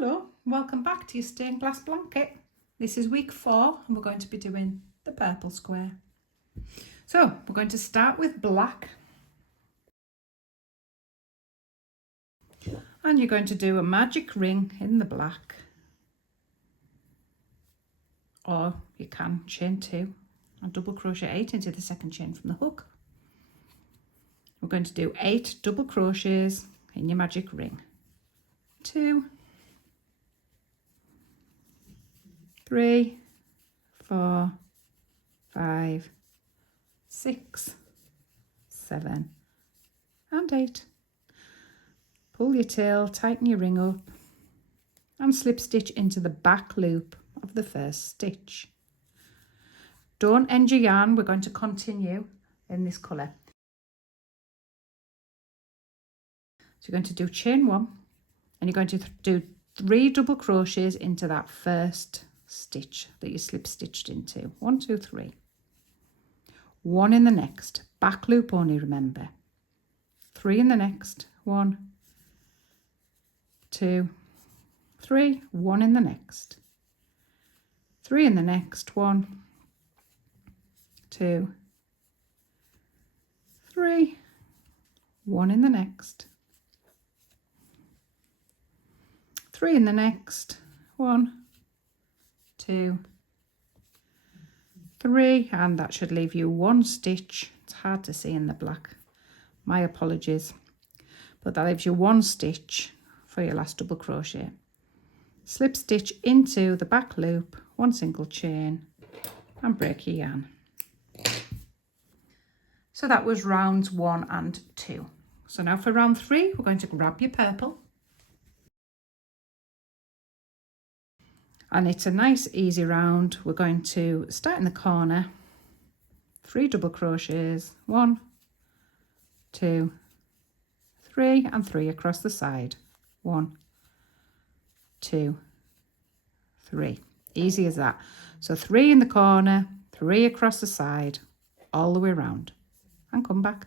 Hello, welcome back to your stained glass blanket. This is week 4 and we're going to be doing the purple square. So we're going to start with black. And you're going to do a magic ring in the black. Or you can chain 2 and double crochet 8 into the second chain from the hook. We're going to do 8 double crochets in your magic ring. 2, 3, 4, 5, 6, 7 and 8. Pull your tail, tighten your ring up and slip stitch into the back loop of the first stitch. Don't end your yarn, we're going to continue in this colour. So you're going to do chain 1 and you're going to do 3 double crochets into that first stitch that you slip stitched into. 1, 2, 3. 1 in the next, back loop only, remember. 3 in the next, 1, 2, 3, 1 in the next. 3 in the next, 1, 2, 3, 1 in the next. 3 in the next, 1, 2, 3, and that should leave you 1 stitch. It's hard to see in the black, my apologies, but that leaves you 1 stitch for your last double crochet. Slip stitch into the back loop, 1 single chain and break your yarn. So that was rounds 1 and 2. So now for round 3 we're going to grab your purple. And it's a nice easy round. We're going to start in the corner, 3 double crochets, 1, 2, 3 and 3 across the side. 1, 2, 3. Easy as that. So 3 in the corner, 3 across the side, all the way around and come back.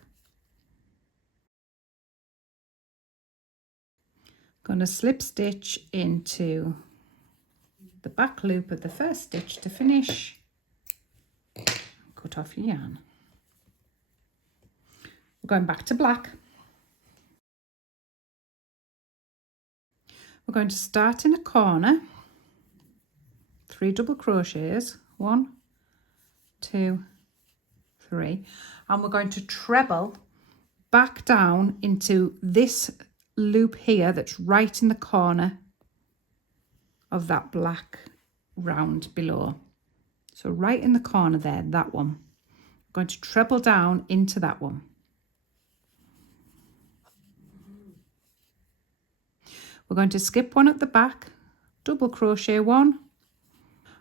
Going to slip stitch into the back loop of the first stitch to finish. Cut off your yarn. We're going back to black. We're going to start in a corner, 3 double crochets, 1, 2, 3, and we're going to treble back down into this loop here that's right in the corner of that black round below. So right in the corner there, that one. I'm going to treble down into that one. We're going to skip 1 at the back, double crochet 1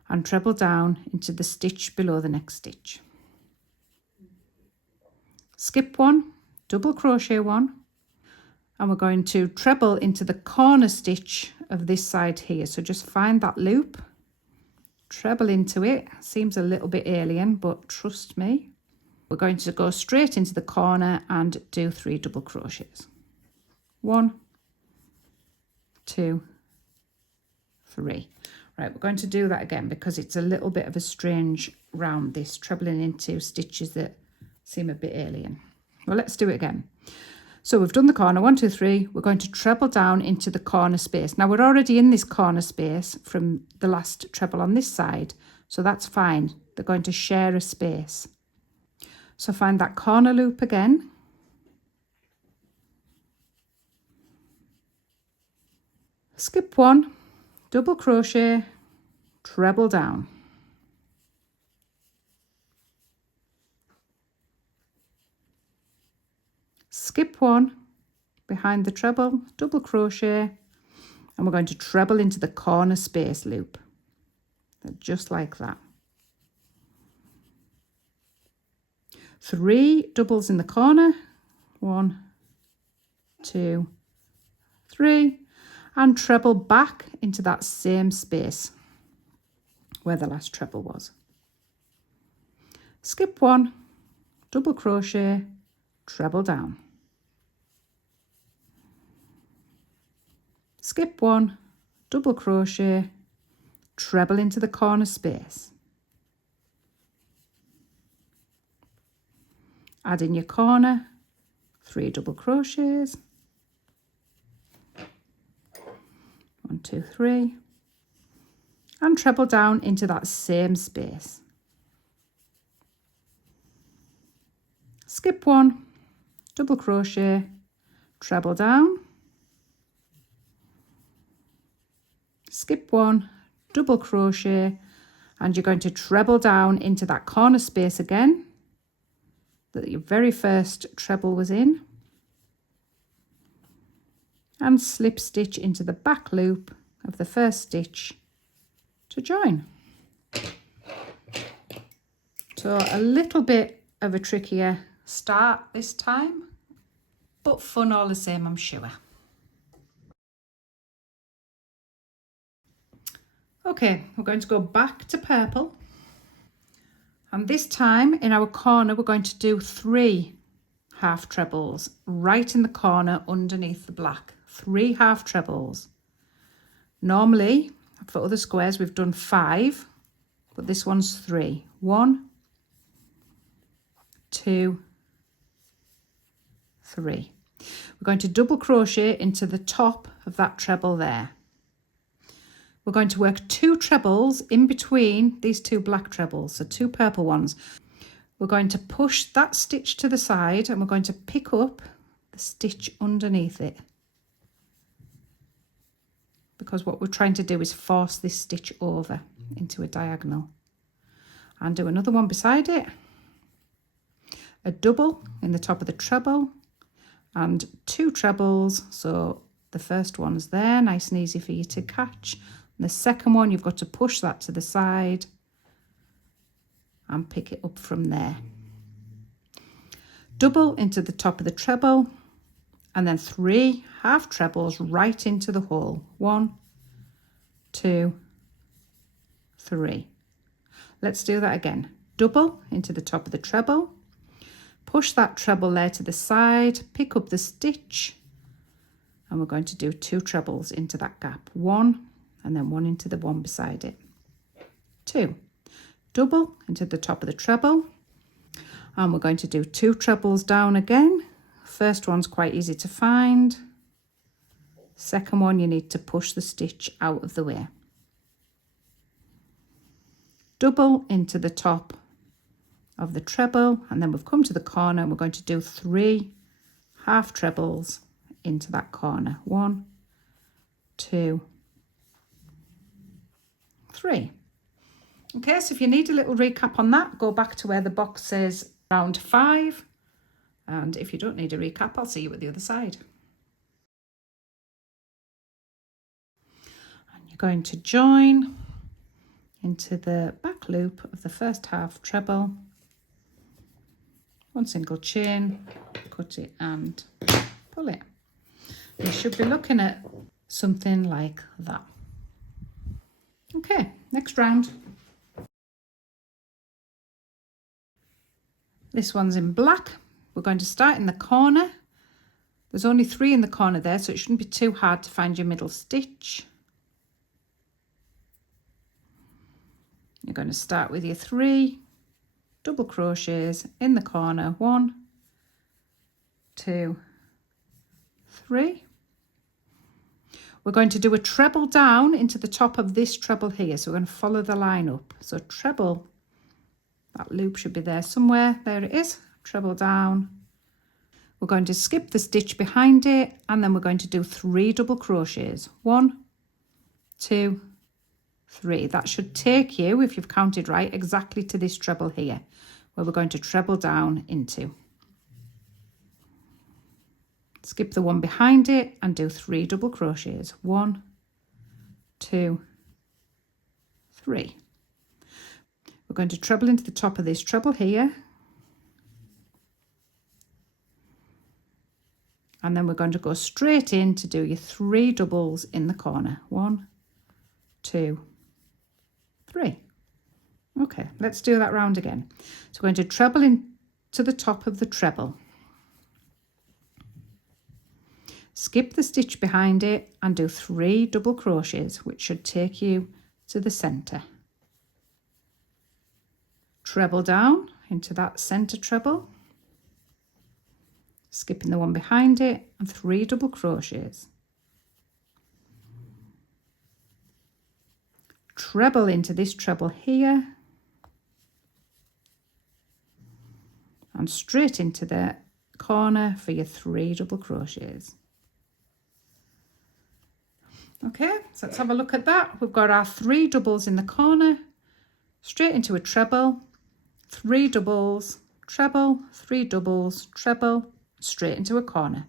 and treble down into the stitch below the next stitch. Skip 1, double crochet 1 and we're going to treble into the corner stitch of this side here. So just find that loop, treble into it. Seems a little bit alien, but trust me. We're going to go straight into the corner and do 3 double crochets. 1, 2, 3. Right, we're going to do that again because it's a little bit of a strange round, this trebling into stitches that seem a bit alien. Well, let's do it again. So we've done the corner, 1, 2, 3. We're going to treble down into the corner space. Now we're already in this corner space from the last treble on this side, so that's fine. They're going to share a space. So find that corner loop again. Skip 1, double crochet, treble down. Skip 1 behind the treble, double crochet, and we're going to treble into the corner space loop, just like that. 3 doubles in the corner, 1, 2, 3, and treble back into that same space where the last treble was. Skip 1, double crochet, treble down. Skip 1, double crochet, treble into the corner space. Add in your corner, 3 double crochets, 1, 2, 3, and treble down into that same space. Skip 1, double crochet, treble down, skip 1, double crochet, and you're going to treble down into that corner space again that your very first treble was in, and slip stitch into the back loop of the first stitch to join. So a little bit of a trickier start this time, but fun all the same, I'm sure. Okay, we're going to go back to purple, and this time in our corner we're going to do 3 half trebles right in the corner underneath the black. 3 half trebles. Normally for other squares we've done 5, but this one's 3. 1, 2, 3. We're going to double crochet into the top of that treble there. We're going to work 2 trebles in between these 2 black trebles, so 2 purple ones. We're going to push that stitch to the side and we're going to pick up the stitch underneath it, because what we're trying to do is force this stitch over into a diagonal, and do another one beside it, a double in the top of the treble, and 2 trebles. So the first one's there, nice and easy for you to catch. And the second one, you've got to push that to the side and pick it up from there. Double into the top of the treble, and then 3 half trebles right into the hole. 1, 2, 3. Let's do that again. Double into the top of the treble, push that treble there to the side, pick up the stitch, and we're going to do 2 trebles into that gap. 1, and then 1 into the one beside it. 2. Double into the top of the treble, and we're going to do 2 trebles down again. First one's quite easy to find. Second one, you need to push the stitch out of the way. Double into the top of the treble, and then we've come to the corner and we're going to do 3 half trebles into that corner. 1, 2, 3. Okay, so if you need a little recap on that, go back to where the box says round 5. And if you don't need a recap, I'll see you at the other side. And you're going to join into the back loop of the first half treble, 1 single chain, cut it and pull it. You should be looking at something like that. Okay, next round. This one's in black. We're going to start in the corner. There's only 3 in the corner there, so it shouldn't be too hard to find your middle stitch. You're going to start with your 3 double crochets in the corner. 1, 2, 3. We're going to do a treble down into the top of this treble here, so we're going to follow the line up. So treble, that loop should be there somewhere. There it is. Treble down. We're going to skip the stitch behind it, and then we're going to do 3 double crochets. 1, 2, 3. That should take you, if you've counted right, exactly to this treble here, where we're going to treble down into. Skip the one behind it and do 3 double crochets. 1, 2, 3. We're going to treble into the top of this treble here, and then we're going to go straight in to do your 3 doubles in the corner. 1, 2, 3. Okay, let's do that round again. So we're going to treble into the top of the treble. skip the stitch behind it and do 3 double crochets, which should take you to the center. Treble down into that center treble, skipping the one behind it, and 3 double crochets. Treble into this treble here, and straight into the corner for your 3 double crochets. Okay, so let's have a look at that. We've got our 3 doubles in the corner, straight into a treble, 3 doubles, treble, 3 doubles, treble, straight into a corner.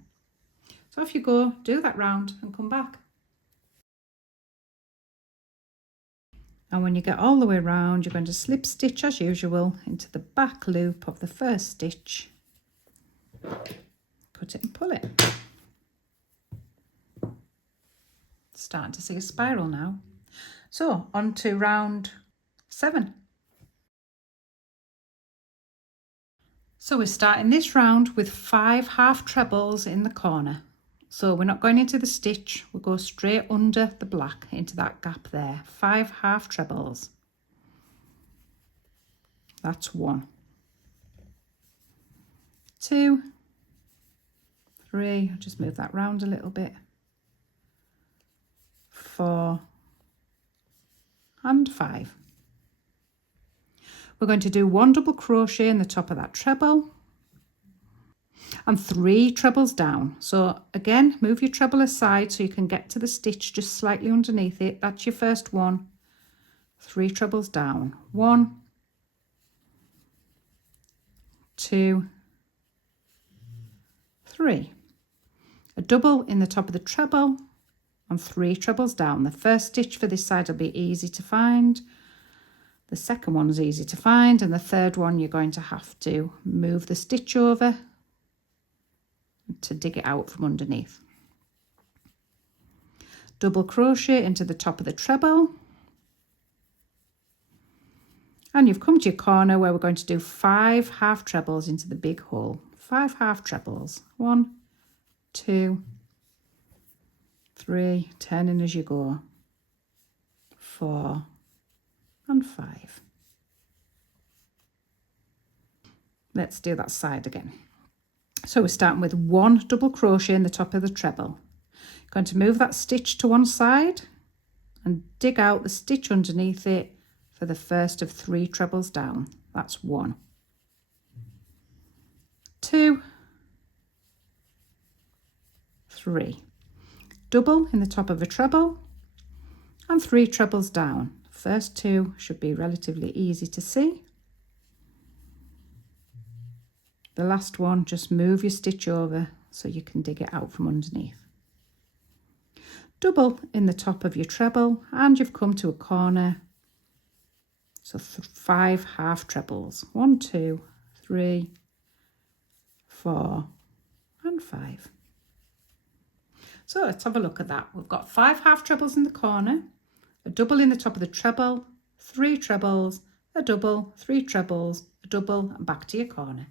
So off you go, do that round and come back. And when you get all the way around, you're going to slip stitch as usual into the back loop of the first stitch. Cut it and pull it. Starting to see a spiral now. So on to round 7. So we're starting this round with 5 half trebles in the corner. So we're not going into the stitch, we'll go straight under the black into that gap there. 5 half trebles. That's 1, 2, 3, I'll just move that round a little bit, 4 and 5. We're going to do 1 double crochet in the top of that treble and 3 trebles down. So again, move your treble aside so you can get to the stitch just slightly underneath it. That's your first one. 3 trebles down. 1, 2, 3. A double in the top of the treble and 3 trebles down. The first stitch for this side will be easy to find. The second one's easy to find, and the third one you're going to have to move the stitch over to dig it out from underneath. Double crochet into the top of the treble, and you've come to your corner where we're going to do 5 half trebles into the big hole. 5 half trebles. 1, 2, 3, turning as you go, 4 and 5. Let's do that side again. So we're starting with 1 double crochet in the top of the treble. Going to move that stitch to one side and dig out the stitch underneath it for the first of 3 trebles down. That's 1, 2, 3. Double in the top of a treble and 3 trebles down. First 2 should be relatively easy to see. The last one, just move your stitch over so you can dig it out from underneath. Double in the top of your treble and you've come to a corner. So 5 half trebles. 1, 2, 3, 4 and 5. So let's have a look at that. We've got 5 half trebles in the corner, a double in the top of the treble, 3 trebles, a double, 3 trebles, a double, and back to your corner.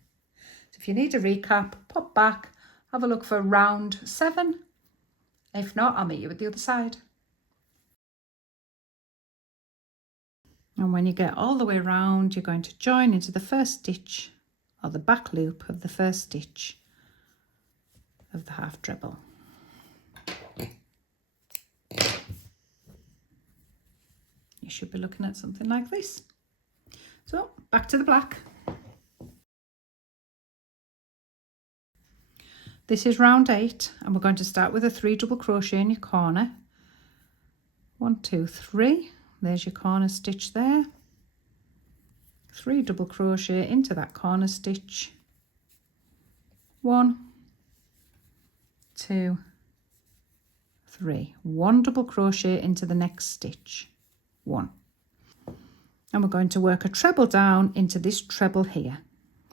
So if you need a recap, pop back, have a look for round 7. If not, I'll meet you at the other side. And when you get all the way around, you're going to join into the first stitch or the back loop of the first stitch of the half treble. You should be looking at something like this. So back to the black. This is round 8 and we're going to start with a 3 double crochet in your corner. 1, 2, 3. There's your corner stitch there. 3 double crochet into that corner stitch. 1, 2, 3. 1 double crochet into the next stitch. 1. And we're going to work a treble down into this treble here.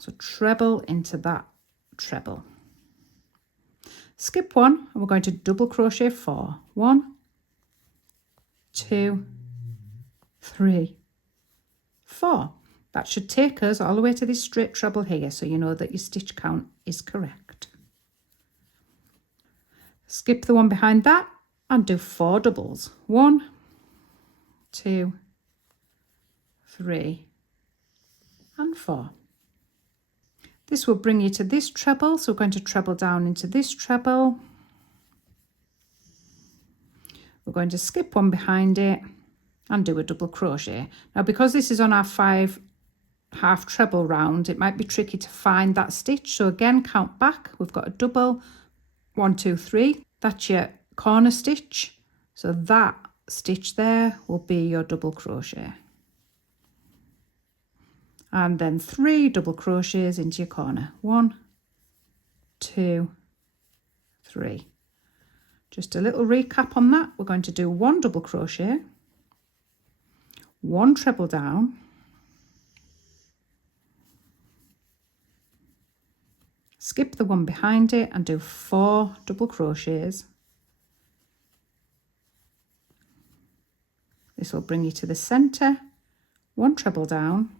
So treble into that treble. Skip 1 and we're going to double crochet 4. 1, 2, 3, 4. That should take us all the way to this straight treble here, so you know that your stitch count is correct. skip the one behind that and do 4 doubles. 1, 2, 3 and 4. This will bring you to this treble, so we're going to treble down into this treble. We're going to skip one behind it and do a double crochet. Now, because this is on our 5 half treble round, it might be tricky to find that stitch, so again count back. We've got a double, 1, 2, 3. That's your corner stitch, so that stitch there will be your double crochet, and then 3 double crochets into your corner. 1, 2, 3. Just a little recap on that. We're going to do 1 double crochet, 1 treble down, skip the one behind it and do 4 double crochets. This will bring you to the center, 1 treble down,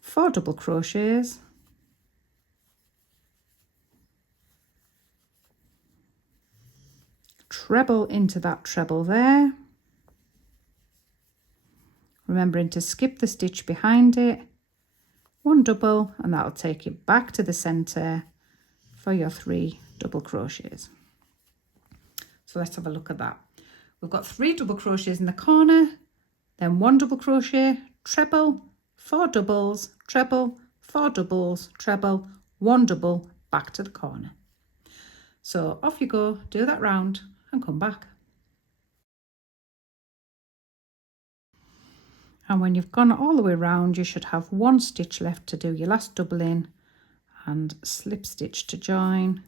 4 double crochets, treble into that treble there, remembering to skip the stitch behind it, 1 double, and that'll take you back to the center for your 3 double crochets. So let's have a look at that. We've got 3 double crochets in the corner, then 1 double crochet, treble, 4 doubles, treble, 4 doubles, treble, 1 double, back to the corner. So off you go, do that round and come back. And when you've gone all the way around, you should have 1 stitch left to do your last double in and slip stitch to join,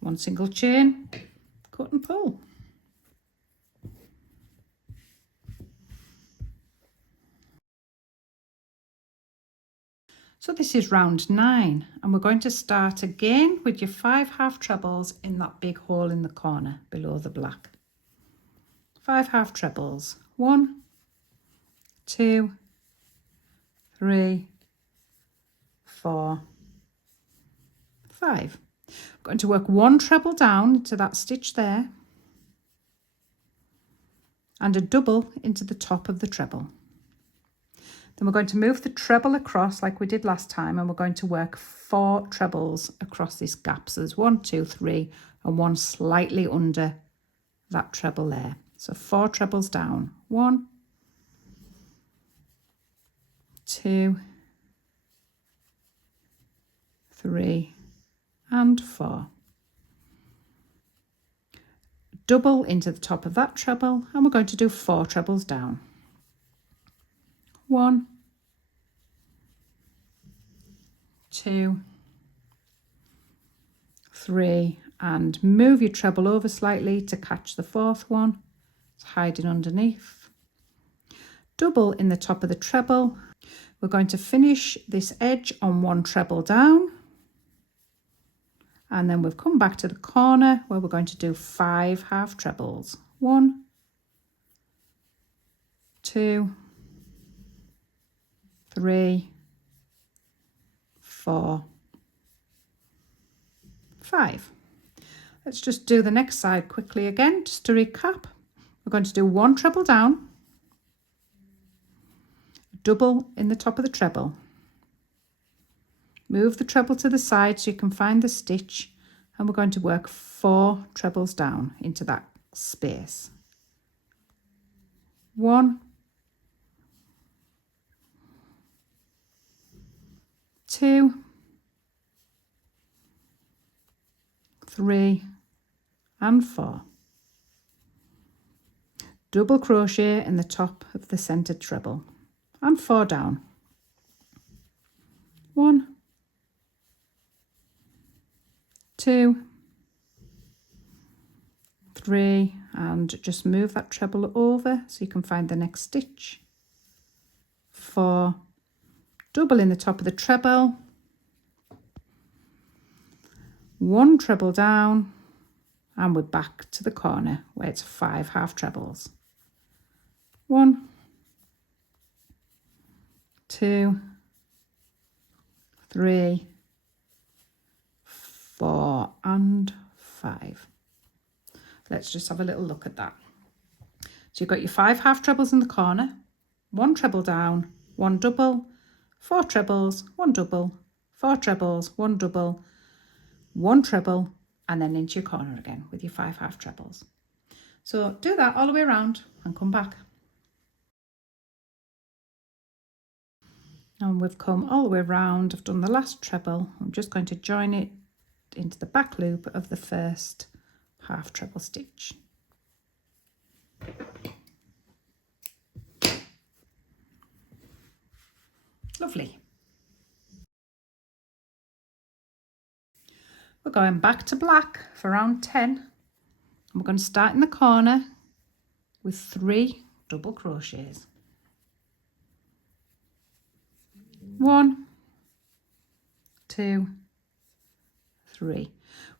1 single chain, cut and pull. So this is round 9, and we're going to start again with your 5 half trebles in that big hole in the corner below the black. 5 half trebles, 1, 2, 3, 4, 5. I'm going to work 1 treble down into that stitch there and a double into the top of the treble. Then we're going to move the treble across like we did last time, and we're going to work 4 trebles across this gap. So there's 1, 2, 3 and 1 slightly under that treble there. So 4 trebles down, 1, 2, 3 and 4. Double into the top of that treble, and we're going to do 4 trebles down. 1, 2, 3, and move your treble over slightly to catch the 4th one. It's hiding underneath. Double in the top of the treble. We're going to finish this edge on 1 treble down, and then we've come back to the corner where we're going to do 5 half trebles. 1, 2, 3, 4, 5. Let's just do the next side quickly again, just to recap. We're going to do 1 treble down, double in the top of the treble. Move the treble to the side so you can find the stitch, and we're going to work 4 trebles down into that space. 1, 2, 3 and 4. Double crochet in the top of the centered treble and 4 down. 1, 2, 3, and just move that treble over so you can find the next stitch. 4, double in the top of the treble, 1 treble down, and we're back to the corner where it's 5 half trebles. 1, 2, 3, 4 and 5. Let's just have a little look at that. So you've got your 5 half trebles in the corner, 1 treble down, 1 double, 4 trebles, 1 double, 4 trebles, 1 double, 1 treble, and then into your corner again with your 5 half trebles. So do that all the way around and come back. And we've come all the way around. I've done the last treble. I'm just going to join it into the back loop of the first half treble stitch. Lovely. We're going back to black for round 10. And we're going to start in the corner with 3 double crochets. 1, 2, 3.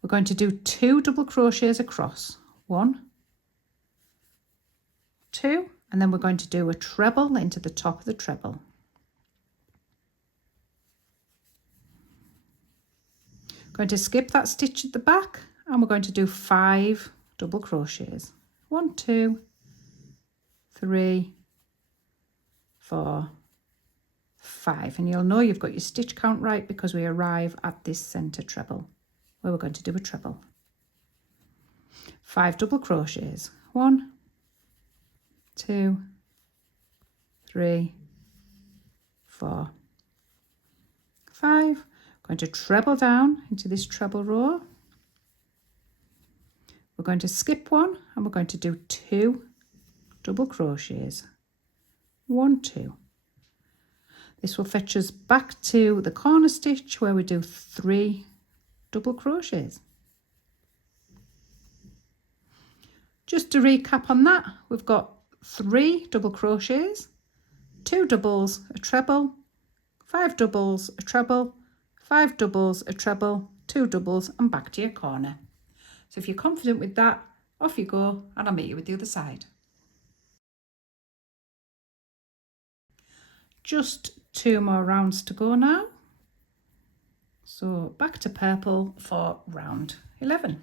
We're going to do 2 double crochets across. 1, 2, and then we're going to do a treble into the top of the treble. Going to skip that stitch at the back and we're going to do 5 double crochets. 1, 2, 3, 4, 5, and you'll know you've got your stitch count right because we arrive at this center treble where we're going to do a treble. 5 double crochets. 1, 2, 3, 4, 5. Going to treble down into this treble row. We're going to skip 1 and we're going to do 2 double crochets. 1, 2. This will fetch us back to the corner stitch where we do 3 double crochets. Just to recap on that, we've got 3 double crochets, 2 doubles, a treble, 5 doubles, a treble, 5 doubles, a treble, 2 doubles, and back to your corner. So if you're confident with that, off you go, and I'll meet you with the other side. Just 2 more rounds to go now. So back to purple for round 11.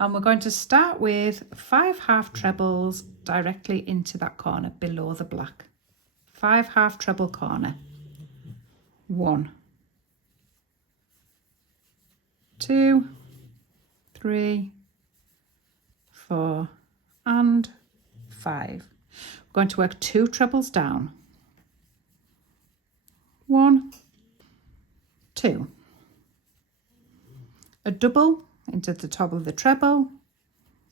And we're going to start with 5 half trebles directly into that corner below the black. 5 half treble corner. 1, 2, 3, 4, and 5. We're going to work 2 trebles down. 1, 2. A double into the top of the treble.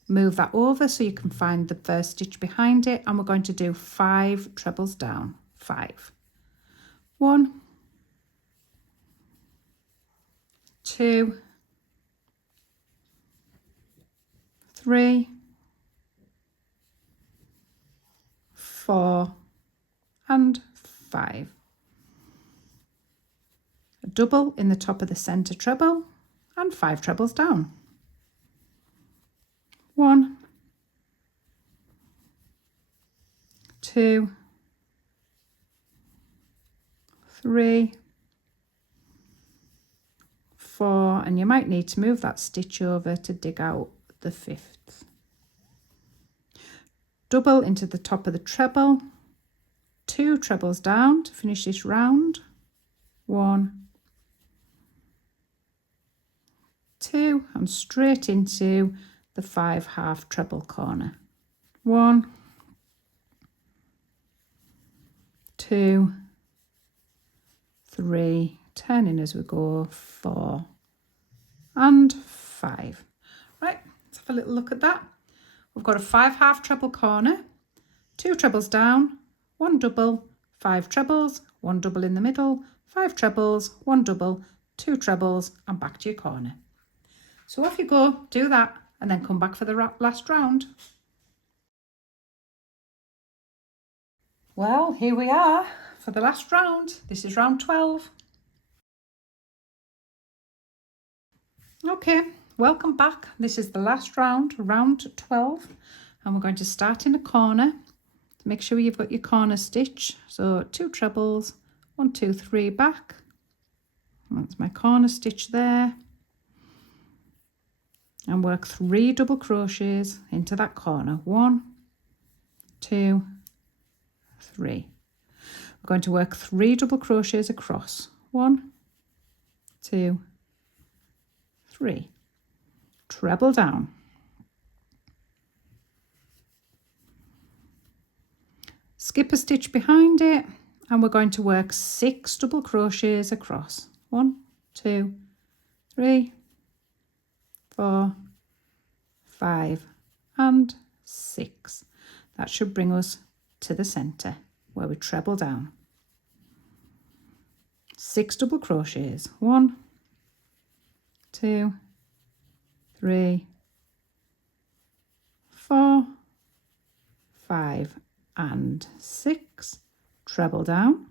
Move that over so you can find the first stitch behind it, and we're going to do 5 trebles down. 5. 1, 2, 3, 4, and 5. A double in the top of the center treble and 5 trebles down. 1, 2, 3, 4, and you might need to move that stitch over to dig out the 5th. Double into the top of the treble, 2 trebles down to finish this round. 1, 2, and straight into the 5 half treble corner. 1, 2, 3, turning as we go, 4, and 5. Right, let's have a little look at that. We've got a 5 half treble corner, 2 trebles down, 1 double, 5 trebles, 1 double in the middle, 5 trebles, 1 double, 2 trebles, and back to your corner. So off you go, do that, and then come back for the last round. Well, here we are for the last round. This is round 12. Okay, welcome back. This is the last round, round 12, and we're going to start in a corner. Make sure you've got your corner stitch. So 2 trebles, 1, 2, 3 back, That's my corner stitch there. And work 3 double crochets into that corner. 1, 2, 3. We're going to work 3 double crochets across. 1, 2, 3. Treble down. Skip a stitch behind it, and we're going to work 6 double crochets across. 1, 2, 3, 4, 5 and 6. That should bring us to the center where we treble down. 6 double crochets. 1, 2, 3, 4, 5 and 6. Treble down.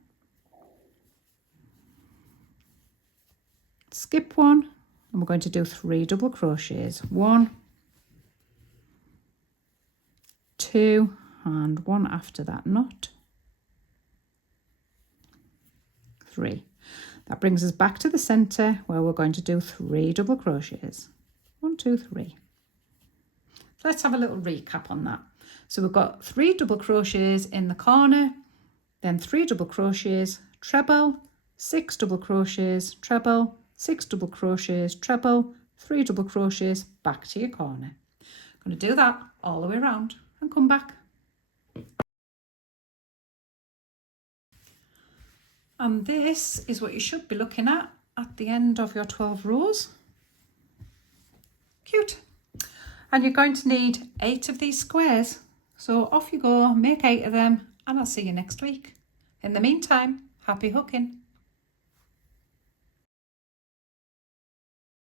Skip one, and we're going to do 3 double crochets. 1, 2 and 1 after that knot. 3. That brings us back to the center where we're going to do 3 double crochets. 1, 2, 3. So let's have a little recap on that. So we've got 3 double crochets in the corner, then 3 double crochets, treble, 6 double crochets, treble, 6 double crochets, treble, 3 double crochets, back to your corner. I'm going to do that all the way around and come back. And this is what you should be looking at the end of your 12 rows. Cute. And you're going to need 8 of these squares. So off you go, make 8 of them, and I'll see you next week. In the meantime, happy hooking.